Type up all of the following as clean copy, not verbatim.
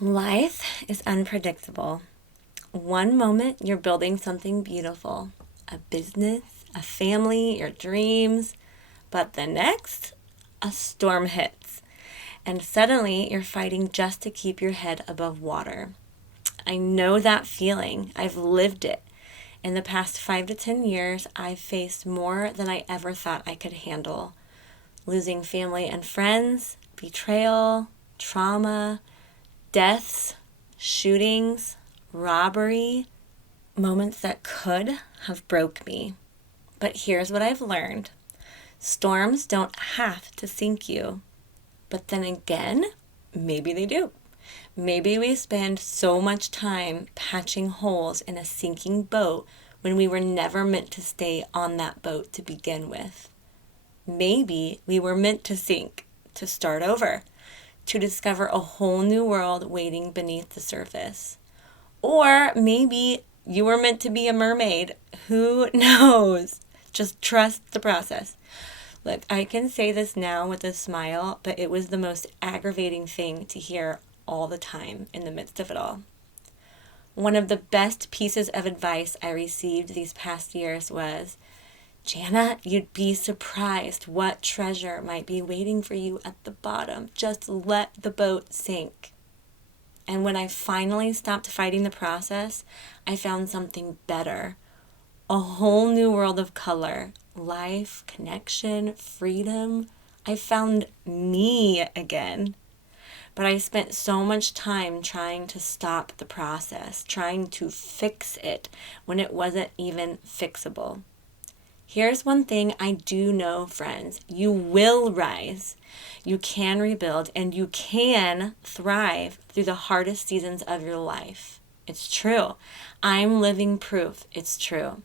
Life is unpredictable. One moment you're building something beautiful, a business, a family, your dreams, but the next, a storm hits, and suddenly you're fighting just to keep your head above water. I know that feeling. I've lived it. In the past 5 to 10 years, I've faced more than I ever thought I could handle. Losing family and friends, betrayal, trauma, deaths, shootings, robbery, moments that could have broke me. But here's what I've learned. Storms don't have to sink you. But then again, maybe they do. Maybe we spend so much time patching holes in a sinking boat when we were never meant to stay on that boat to begin with. Maybe we were meant to sink, to start over, to discover a whole new world waiting beneath the surface. Or maybe you were meant to be a mermaid. Who knows? Just trust the process. Look, I can say this now with a smile, but it was the most aggravating thing to hear all the time in the midst of it all. One of the best pieces of advice I received these past years was, Jana, you'd be surprised what treasure might be waiting for you at the bottom. Just let the boat sink. And when I finally stopped fighting the process, I found something better. A whole new world of color, life, connection, freedom. I found me again. But I spent so much time trying to stop the process, trying to fix it when it wasn't even fixable. Here's one thing I do know, friends. You will rise. You can rebuild and you can thrive through the hardest seasons of your life. It's true. I'm living proof it's true.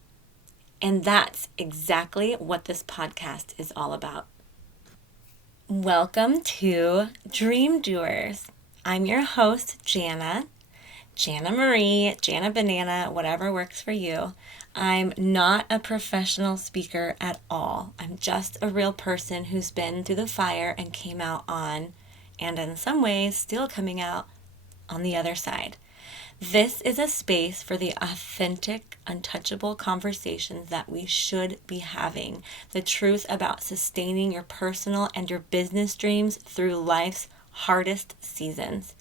And that's exactly what this podcast is all about. Welcome to Dream Doers. I'm your host, Jana. Jana Marie, Jana Banana, whatever works for you. I'm not a professional speaker at all. I'm just a real person who's been through the fire and came out on, and in some ways still coming out on the other side. This is a space for the authentic, untouchable conversations that we should be having. The truth about sustaining your personal and your business dreams through life's hardest seasons.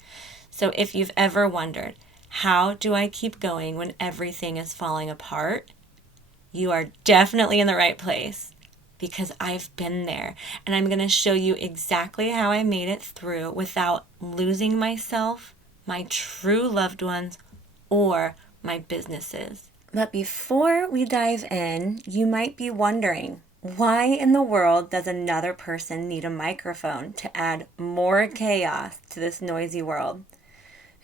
So if you've ever wondered, how do I keep going when everything is falling apart? You are definitely in the right place because I've been there and I'm going to show you exactly how I made it through without losing myself, my true loved ones, or my businesses. But before we dive in, you might be wondering, why in the world does another person need a microphone to add more chaos to this noisy world?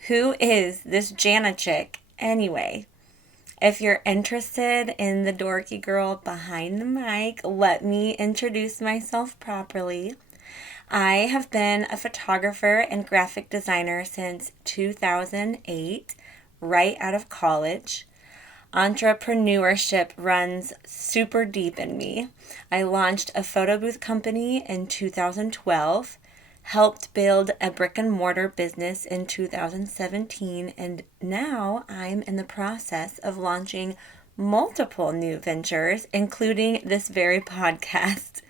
Who is this Jana chick anyway? If you're interested in the dorky girl behind the mic, let me introduce myself properly. I have been a photographer and graphic designer since 2008, right out of college. Entrepreneurship runs super deep in me. I launched a photo booth company in 2012, helped build a brick and mortar business in 2017, and now I'm in the process of launching multiple new ventures, including this very podcast.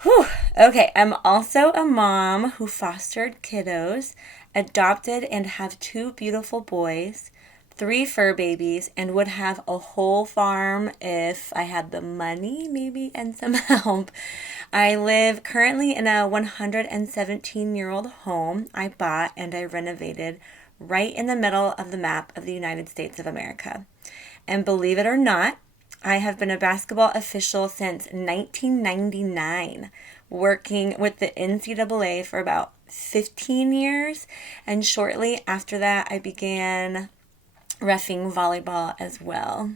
Whew. Okay, I'm also a mom who fostered kiddos, adopted and have 2 beautiful boys, 3 fur babies, and would have a whole farm if I had the money, maybe, and some help. I live currently in a 117-year-old home I bought and I renovated right in the middle of the map of the United States of America. And believe it or not, I have been a basketball official since 1999, working with the NCAA for about 15 years. And shortly after that, I began reffing volleyball as well.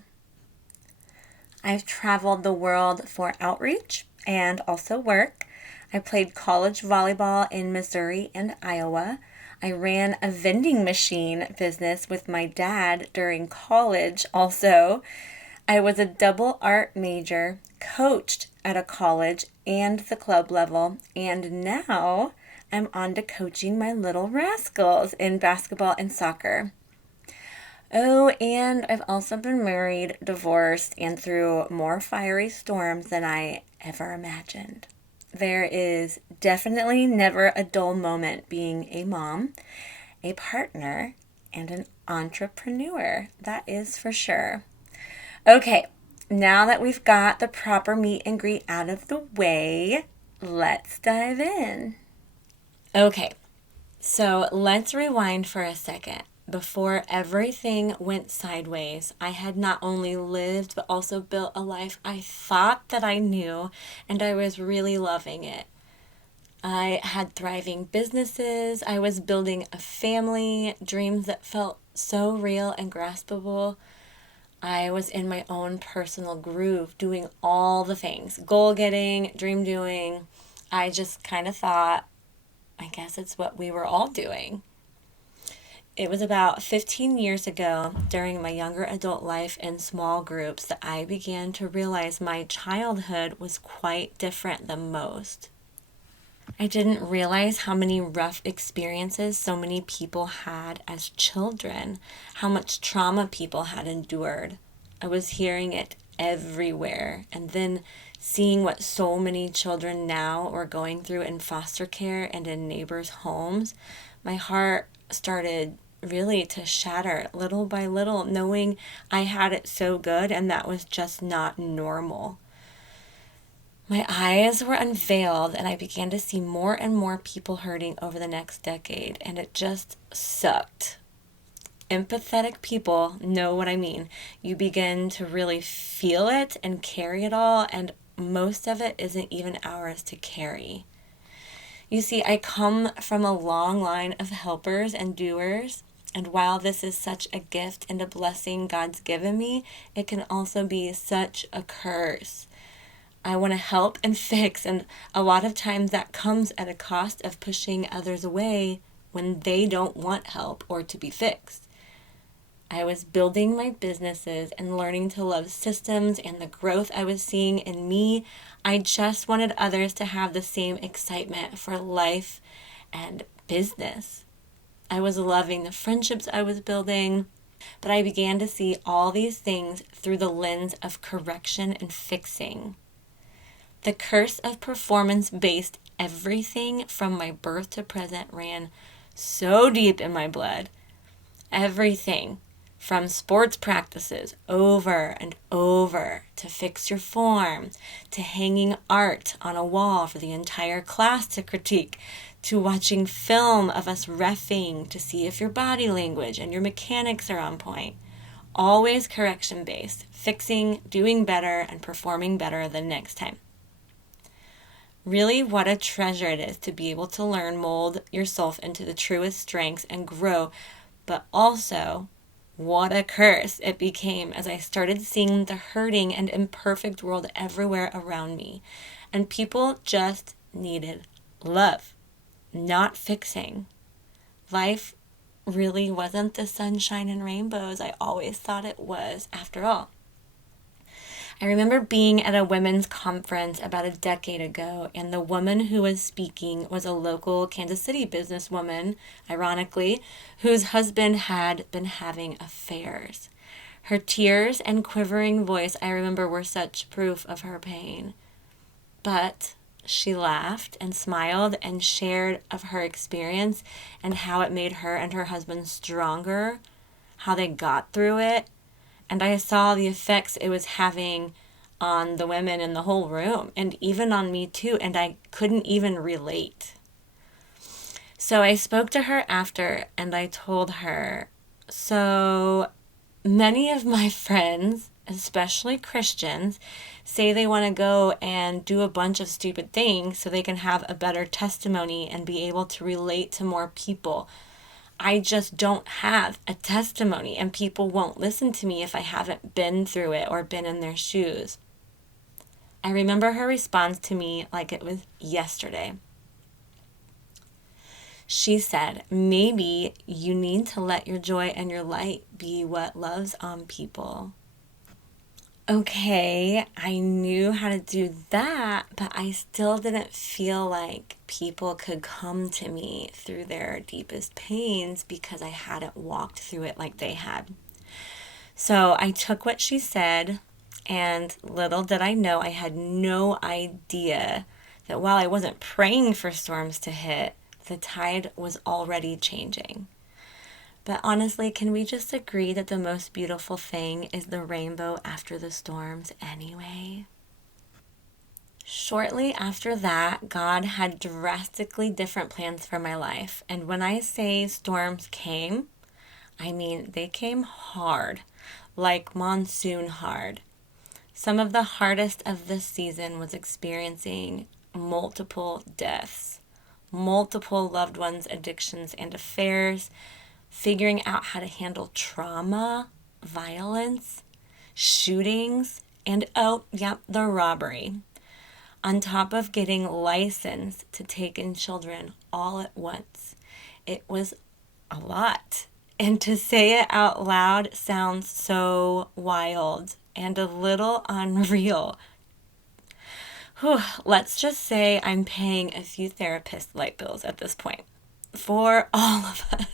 I've traveled the world for outreach and also work. I played college volleyball in Missouri and Iowa. I ran a vending machine business with my dad during college also. I was a double art major, coached at a college and the club level, and now I'm on to coaching my little rascals in basketball and soccer. Oh, and I've also been married, divorced, and through more fiery storms than I ever imagined. There is definitely never a dull moment being a mom, a partner, and an entrepreneur. That is for sure. Okay, now that we've got the proper meet and greet out of the way, let's dive in. Okay, so let's rewind for a second. Before everything went sideways, I had not only lived but also built a life I thought that I knew, and I was really loving it. I had thriving businesses, I was building a family, dreams that felt so real and graspable. I was in my own personal groove, doing all the things, goal getting, dream doing. I just kind of thought, I guess it's what we were all doing. It was about 15 years ago, during my younger adult life in small groups, that I began to realize my childhood was quite different than most. I didn't realize how many rough experiences so many people had as children, how much trauma people had endured. I was hearing it everywhere, and then seeing what so many children now are going through in foster care and in neighbors' homes, my heart started really to shatter little by little, knowing I had it so good and that was just not normal. My eyes were unveiled, and I began to see more and more people hurting over the next decade, and it just sucked. Empathetic people know what I mean. You begin to really feel it and carry it all, and most of it isn't even ours to carry. You see, I come from a long line of helpers and doers, and while this is such a gift and a blessing God's given me, it can also be such a curse. I want to help and fix, and a lot of times that comes at a cost of pushing others away when they don't want help or to be fixed. I was building my businesses and learning to love systems and the growth I was seeing in me. I just wanted others to have the same excitement for life and business. I was loving the friendships I was building, but I began to see all these things through the lens of correction and fixing. The curse of performance-based everything from my birth to present ran so deep in my blood. Everything from sports practices over and over to fix your form, to hanging art on a wall for the entire class to critique, to watching film of us reffing to see if your body language and your mechanics are on point. Always correction-based, fixing, doing better, and performing better the next time. Really, what a treasure it is to be able to learn, mold yourself into the truest strengths and grow, but also what a curse it became as I started seeing the hurting and imperfect world everywhere around me. And people just needed love, not fixing. Life really wasn't the sunshine and rainbows I always thought it was, after all. I remember being at a women's conference about a decade ago, and the woman who was speaking was a local Kansas City businesswoman, ironically, whose husband had been having affairs. Her tears and quivering voice, I remember, were such proof of her pain. But she laughed and smiled and shared of her experience and how it made her and her husband stronger, how they got through it, and I saw the effects it was having on the women in the whole room and even on me too, and I couldn't even relate. So I spoke to her after and I told her, so many of my friends, especially Christians, say they want to go and do a bunch of stupid things so they can have a better testimony and be able to relate to more people. I just don't have a testimony, and people won't listen to me if I haven't been through it or been in their shoes. I remember her response to me like it was yesterday. She said, maybe you need to let your joy and your light be what loves on people. Okay, I knew how to do that, but I still didn't feel like people could come to me through their deepest pains because I hadn't walked through it like they had. So I took what she said, and little did I know, I had no idea that while I wasn't praying for storms to hit, the tide was already changing. But honestly, can we just agree that the most beautiful thing is the rainbow after the storms anyway? Shortly after that, God had drastically different plans for my life. And when I say storms came, I mean they came hard, like monsoon hard. Some of the hardest of this season was experiencing multiple deaths, multiple loved ones' addictions and affairs, figuring out how to handle trauma, violence, shootings, and oh, yep, the robbery. On top of getting licensed to take in children all at once. It was a lot. And to say it out loud sounds so wild and a little unreal. Whew, let's just say I'm paying a few therapist light bills at this point for all of us.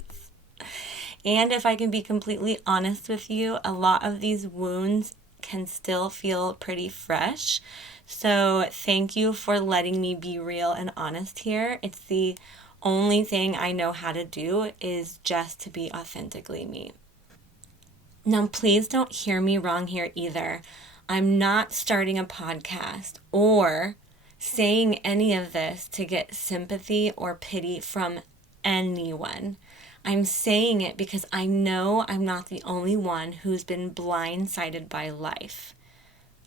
And if I can be completely honest with you, a lot of these wounds can still feel pretty fresh. So thank you for letting me be real and honest here. It's the only thing I know how to do is just to be authentically me. Now, please don't hear me wrong here either. I'm not starting a podcast or saying any of this to get sympathy or pity from anyone. I'm saying it because I know I'm not the only one who's been blindsided by life.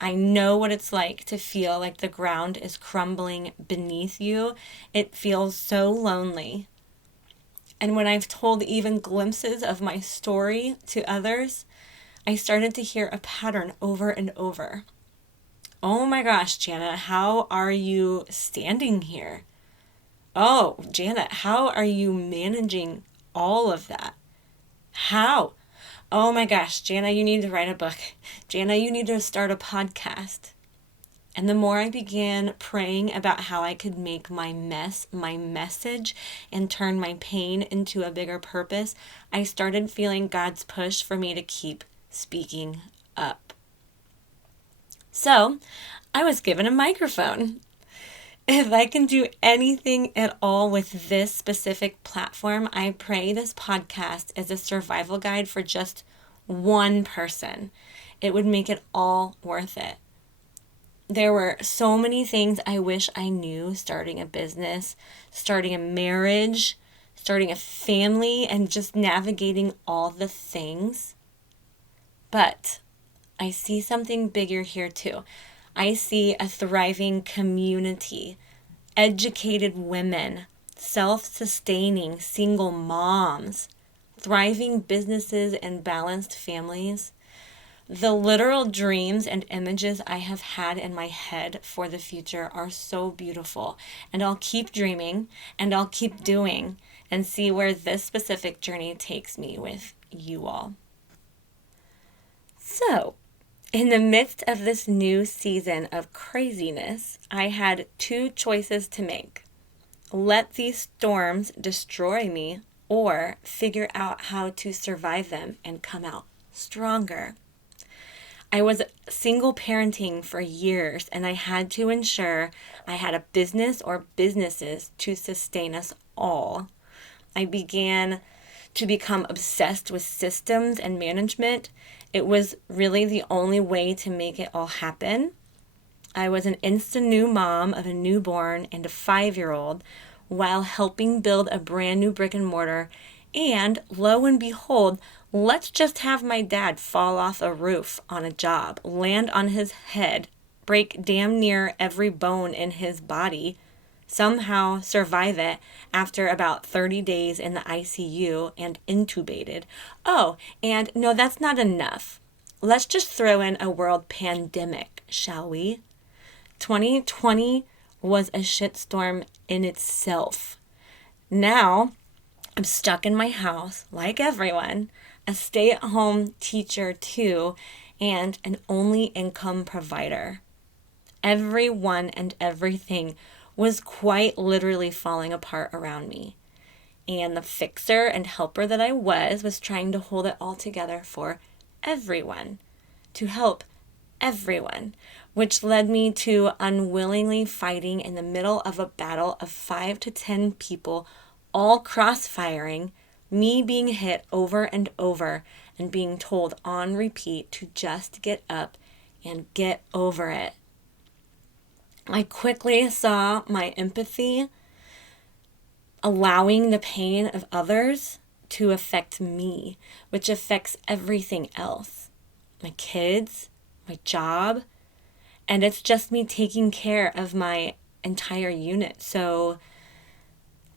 I know what it's like to feel like the ground is crumbling beneath you. It feels so lonely. And when I've told even glimpses of my story to others, I started to hear a pattern over and over. Oh my gosh, Jana, how are you standing here? Oh, Jana, how are you managing all of that? How? Oh my gosh, Jana, you need to write a book. Jana, you need to start a podcast. And the more I began praying about how I could make my mess my message and turn my pain into a bigger purpose, I started feeling God's push for me to keep speaking up. So I was given a microphone. If I can do anything at all with this specific platform, I pray this podcast is a survival guide for just one person. It would make it all worth it. There were so many things I wish I knew starting a business, starting a marriage, starting a family, and just navigating all the things. But I see something bigger here too. I see a thriving community, educated women, self-sustaining single moms, thriving businesses, and balanced families. The literal dreams and images I have had in my head for the future are so beautiful, and I'll keep dreaming and I'll keep doing and see where this specific journey takes me with you all. So, in the midst of this new season of craziness, I had two choices to make. Let these storms destroy me or figure out how to survive them and come out stronger. I was single parenting for years and I had to ensure I had a business or businesses to sustain us all. I began to become obsessed with systems and management. It was really the only way to make it all happen. I was an instant new mom of a newborn and a 5-year-old while helping build a brand new brick and mortar. And lo and behold, let's just have my dad fall off a roof on a job, land on his head, break damn near every bone in his body, somehow survive it after about 30 days in the ICU and intubated. Oh, and no, that's not enough. Let's just throw in a world pandemic, shall we? 2020 was a shitstorm in itself. Now, I'm stuck in my house, like everyone, a stay-at-home teacher too, and an only income provider. Everyone and everything was quite literally falling apart around me. And the fixer and helper that I was trying to hold it all together for everyone, to help everyone, which led me to unwillingly fighting in the middle of a battle of 5 to 10 people, all crossfiring, me being hit over and over and being told on repeat to just get up and get over it. I quickly saw my empathy allowing the pain of others to affect me, which affects everything else. My kids, my job, and it's just me taking care of my entire unit. So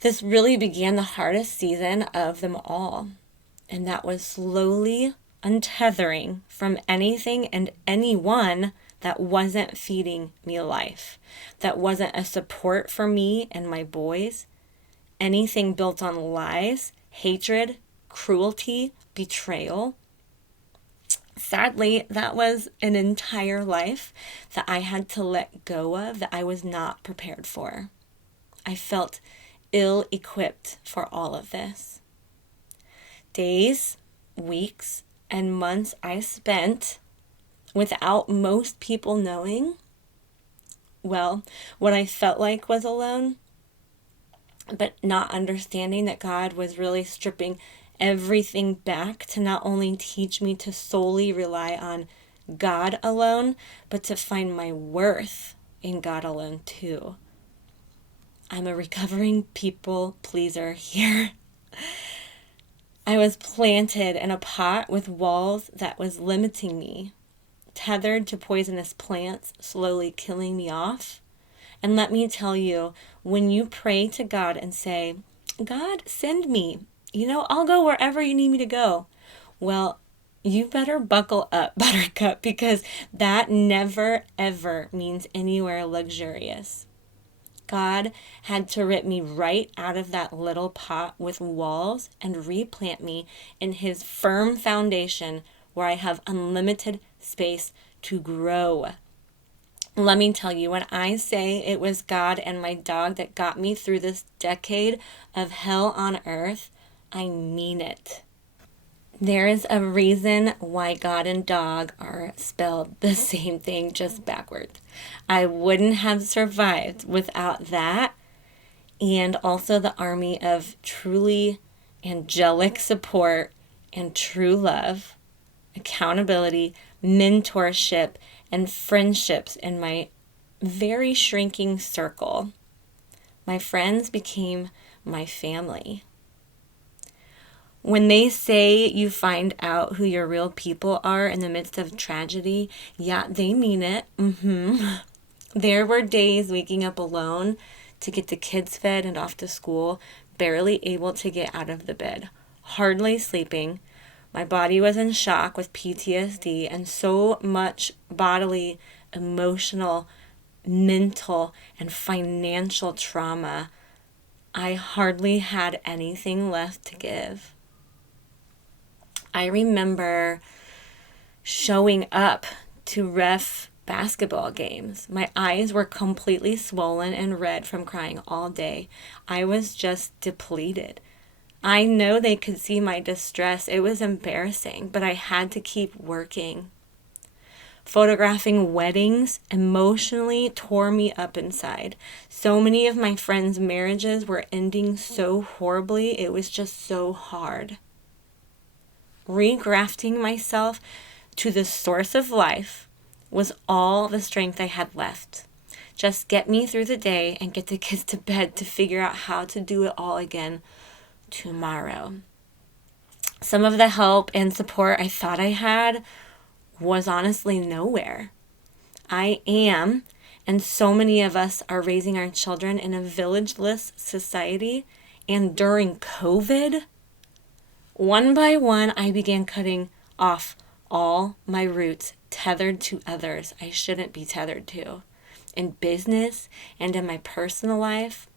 this really began the hardest season of them all. And that was slowly untethering from anything and anyone that wasn't feeding me life, that wasn't a support for me and my boys. Anything built on lies, hatred, cruelty, betrayal. Sadly, that was an entire life that I had to let go of, that I was not prepared for. I felt ill-equipped for all of this. Days, weeks, and months I spent without most people knowing, well, what I felt like was alone, but not understanding that God was really stripping everything back to not only teach me to solely rely on God alone, but to find my worth in God alone too. I'm a recovering people pleaser here. I was planted in a pot with walls that was limiting me, tethered to poisonous plants, slowly killing me off. And let me tell you, when you pray to God and say, God, send me, I'll go wherever you need me to go. Well, you better buckle up, Buttercup, because that never, ever means anywhere luxurious. God had to rip me right out of that little pot with walls and replant me in his firm foundation where I have unlimited space to grow. Let me tell you, when I say it was God and my dog that got me through this decade of hell on earth, I mean it. There is a reason why God and dog are spelled the same thing, just backwards. I wouldn't have survived without that, and also the army of truly angelic support and true love, accountability, mentorship, and friendships in my very shrinking circle. My friends became my family. When they say you find out who your real people are in the midst of tragedy, yeah, they mean it. There were days waking up alone to get the kids fed and off to school, barely able to get out of the bed, hardly sleeping. My body was in shock with PTSD and so much bodily, emotional, mental, and financial trauma. I hardly had anything left to give. I remember showing up to ref basketball games. My eyes were completely swollen and red from crying all day. I was just depleted. I know they could see my distress. It was embarrassing, but I had to keep working. Photographing weddings emotionally tore me up inside. So many of my friends' marriages were ending so horribly. It was just so hard. Regrafting myself to the source of life was all the strength I had left. Just get me through the day and get the kids to bed to figure out how to do it all again tomorrow. Some of the help and support I thought I had was honestly nowhere. I am, and so many of us are raising our children in a villageless society, and during COVID, one by one, I began cutting off all my roots tethered to others I shouldn't be tethered to. In business and in my personal life,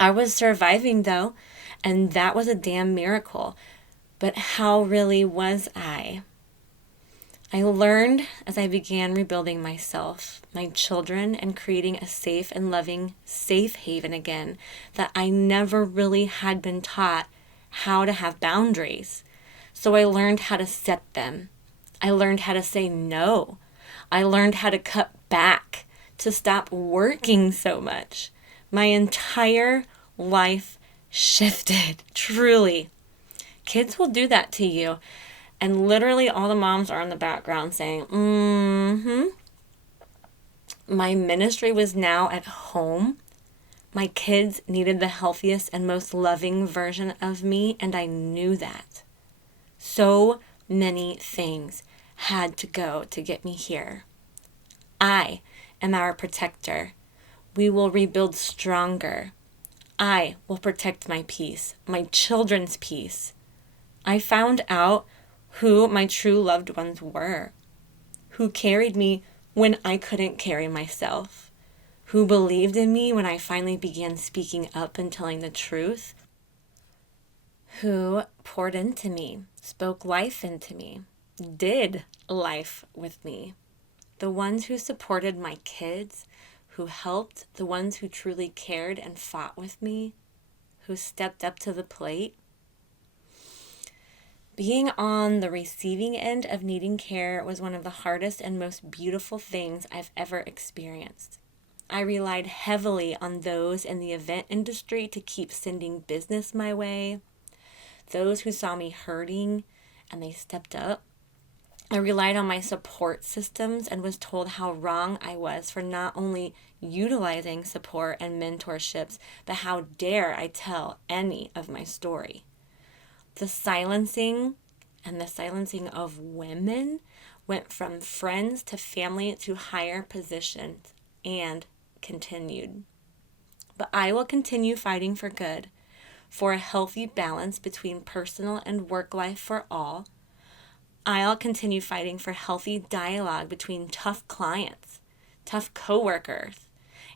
I was surviving though, and that was a damn miracle. But how really was I? I learned as I began rebuilding myself, my children, and creating a safe and loving safe haven again that I never really had been taught how to have boundaries. So I learned how to set them. I learned how to say no. I learned how to cut back, to stop working so much. My entire life shifted, truly. Kids will do that to you. And literally all the moms are in the background saying, My ministry was now at home. My kids needed the healthiest and most loving version of me, and I knew that. So many things had to go to get me here. I am our protector. We will rebuild stronger. I will protect my peace, my children's peace. I found out who my true loved ones were, who carried me when I couldn't carry myself, who believed in me when I finally began speaking up and telling the truth, who poured into me, spoke life into me, did life with me, the ones who supported my kids, who helped, the ones who truly cared and fought with me, who stepped up to the plate. Being on the receiving end of needing care was one of the hardest and most beautiful things I've ever experienced. I relied heavily on those in the event industry to keep sending business my way, those who saw me hurting and they stepped up. I relied on my support systems and was told how wrong I was for not only utilizing support and mentorships, but how dare I tell any of my story. The silencing and the silencing of women went from friends to family to higher positions and continued. But I will continue fighting for good, for a healthy balance between personal and work life for all. I'll continue fighting for healthy dialogue between tough clients, tough coworkers,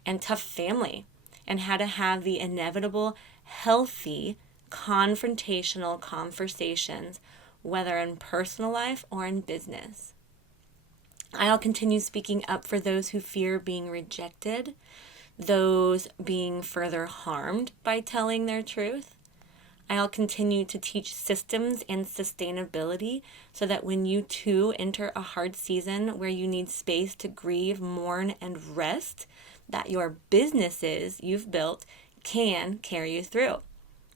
and tough family, and how to have the inevitable healthy confrontational conversations, whether in personal life or in business. I'll continue speaking up for those who fear being rejected, those being further harmed by telling their truth. I'll continue to teach systems and sustainability so that when you too enter a hard season where you need space to grieve, mourn, and rest, that your businesses you've built can carry you through.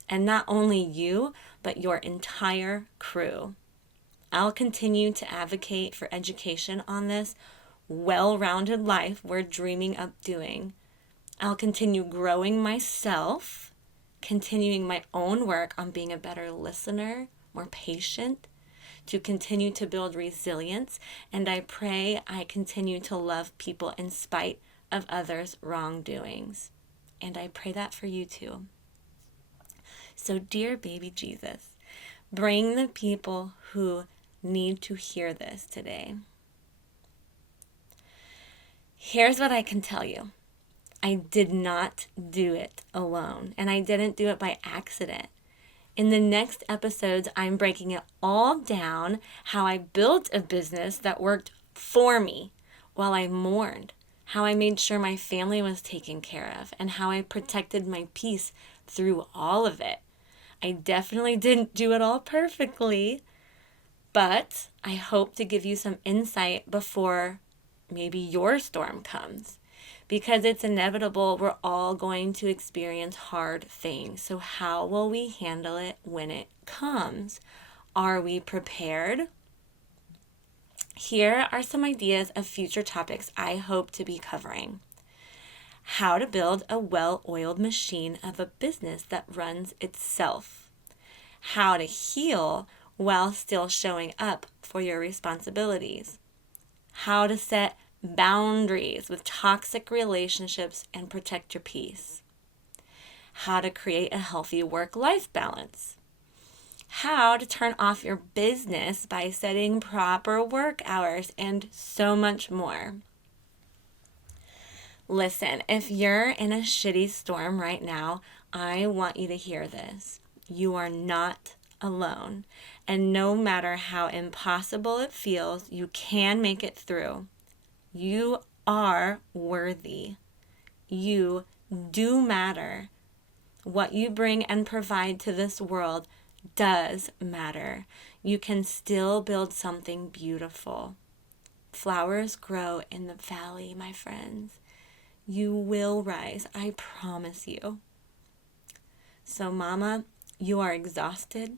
And not only you, but your entire crew. I'll continue to advocate for education on this well-rounded life we're dreaming of doing. I'll continue growing myself, continuing my own work on being a better listener, more patient, to continue to build resilience, and I pray I continue to love people in spite of others' wrongdoings. And I pray that for you too. So, dear baby Jesus, bring the people who need to hear this today. Here's what I can tell you. I did not do it alone, and I didn't do it by accident. In the next episodes, I'm breaking it all down, how I built a business that worked for me while I mourned, how I made sure my family was taken care of, and how I protected my peace through all of it. I definitely didn't do it all perfectly, but I hope to give you some insight before maybe your storm comes, because it's inevitable. We're all going to experience hard things. So how will we handle it when it comes? Are we prepared? Here are some ideas of future topics I hope to be covering. How to build a well-oiled machine of a business that runs itself. How to heal while still showing up for your responsibilities. How to set boundaries with toxic relationships and protect your peace. How to create a healthy work-life balance. How to turn off your business by setting proper work hours, and so much more. Listen, if you're in a shitty storm right now, I want you to hear this. You are not alone. And no matter how impossible it feels, you can make it through. You are worthy. You do matter. What you bring and provide to this world does matter. You can still build something beautiful. Flowers grow in the valley, my friends. You will rise, I promise you. So, Mama, you are exhausted.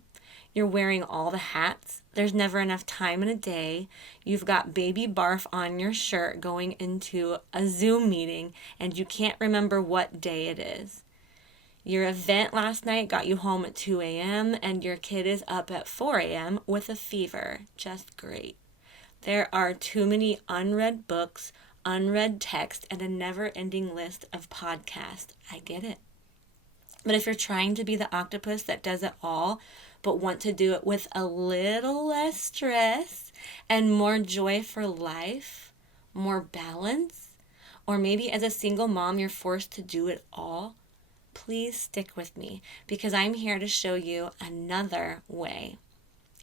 You're wearing all the hats. There's never enough time in a day. You've got baby barf on your shirt going into a Zoom meeting, and you can't remember what day it is. Your event last night got you home at 2 a.m., and your kid is up at 4 a.m. with a fever. Just great. There are too many unread books, unread text, and a never-ending list of podcasts. I get it. But if you're trying to be the octopus that does it all, but want to do it with a little less stress and more joy for life, more balance, or maybe as a single mom you're forced to do it all, please stick with me because I'm here to show you another way.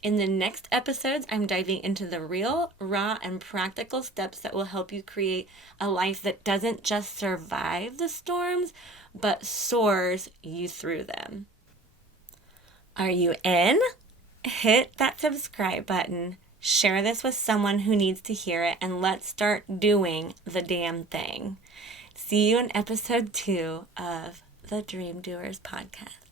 In the next episodes, I'm diving into the real, raw, and practical steps that will help you create a life that doesn't just survive the storms, but soars you through them. Are you in? Hit that subscribe button, share this with someone who needs to hear it, and let's start doing the damn thing. See you in episode 2 of the Dream Doers podcast.